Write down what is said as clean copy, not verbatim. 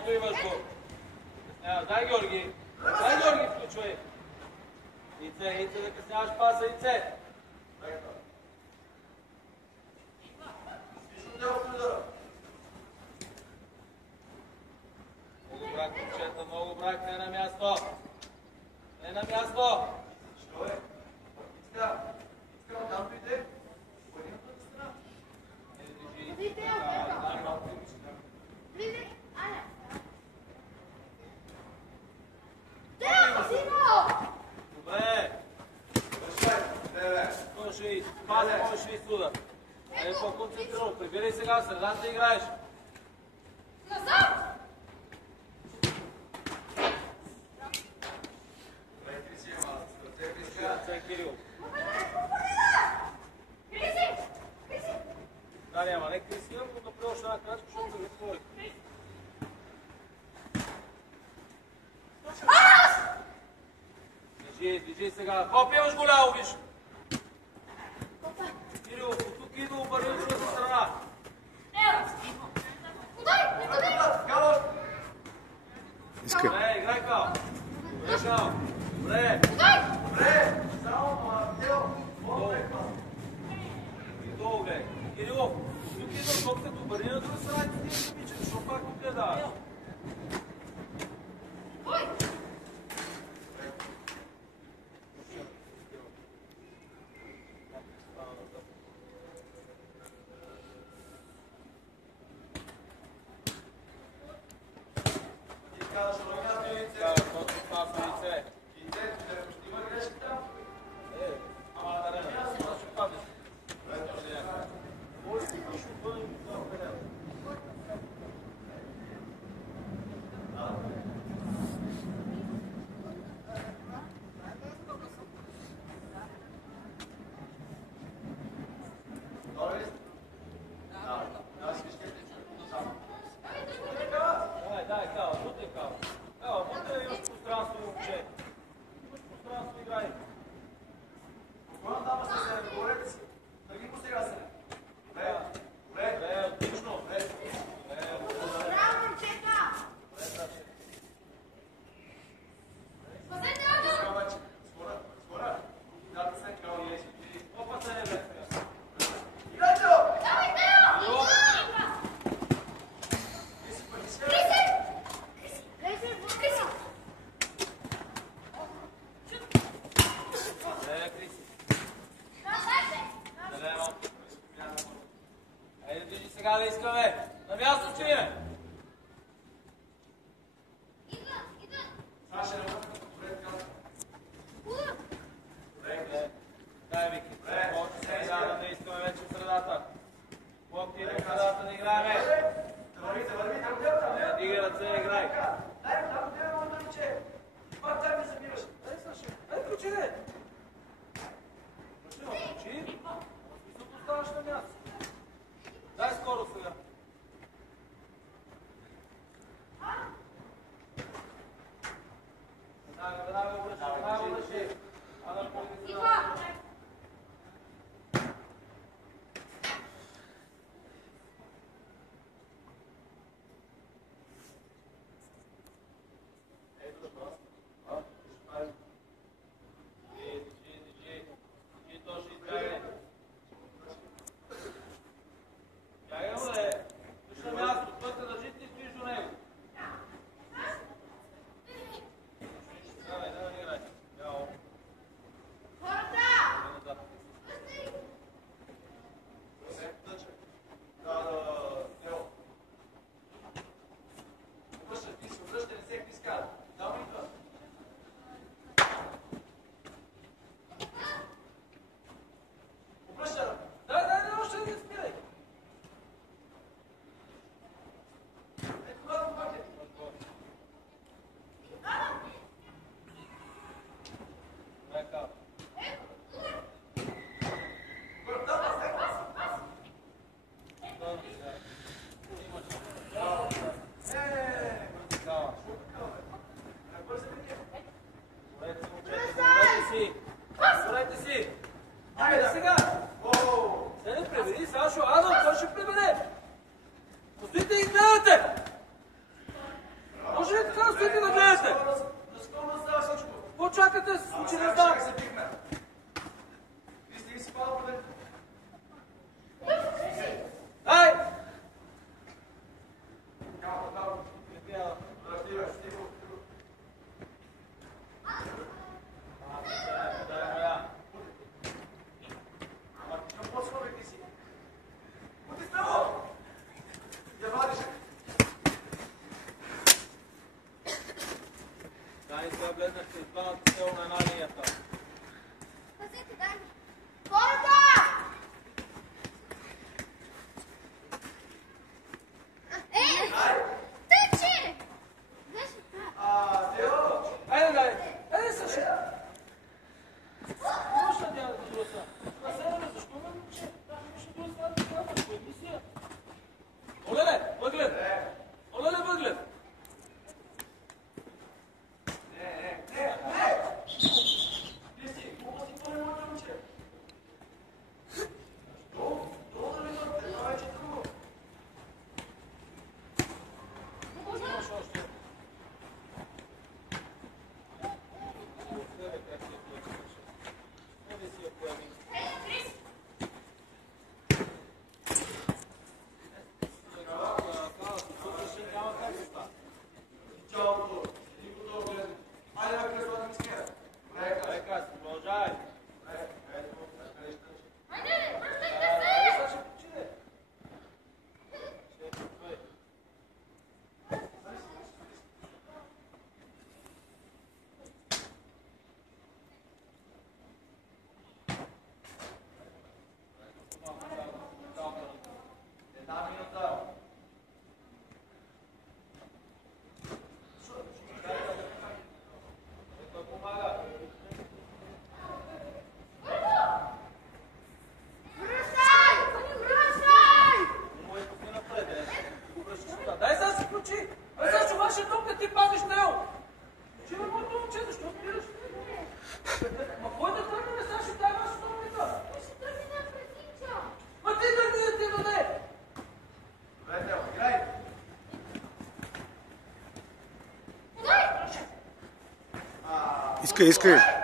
Ето имаш го. Дай, Георги. Дай, Георги, включвай. Ице, да късняваш паса, Ице. Много брак, момчета, много брак, не на място. Не на място. Що е? Искам там дойде. Поединната страна. Добре. Слушай, паза, можеш и суда. Е по-концентрирано. Прибирай сега, в средата играеш. Назад! Кирил. Да, няма, не Кристина, но да приложи една крачка, защото не говори. Движи сега. Хоп, имаш голямо, виж. Кирил, тук идва обърни от другата страна. Добре, играй Као. Добре, Као. Добре. Добре! Само Матео! И долу гледай. Кирилов, тук идва топката, обърни на друга страна и ти не обичаш, защото пак тук е да. Сега да искаме. На място си е. Дай, Вики. Сега да искаме вече в средата. Лопти в средата да играем. Не, дигай ръце, играй. Дай, там те ме момиче. Пак там ми забиваш. Дай, Саша. Дай, ключи, дай. Ключи? Смисълто оставаш на място. Дай скоро сега. Веднага обръщай. Искай.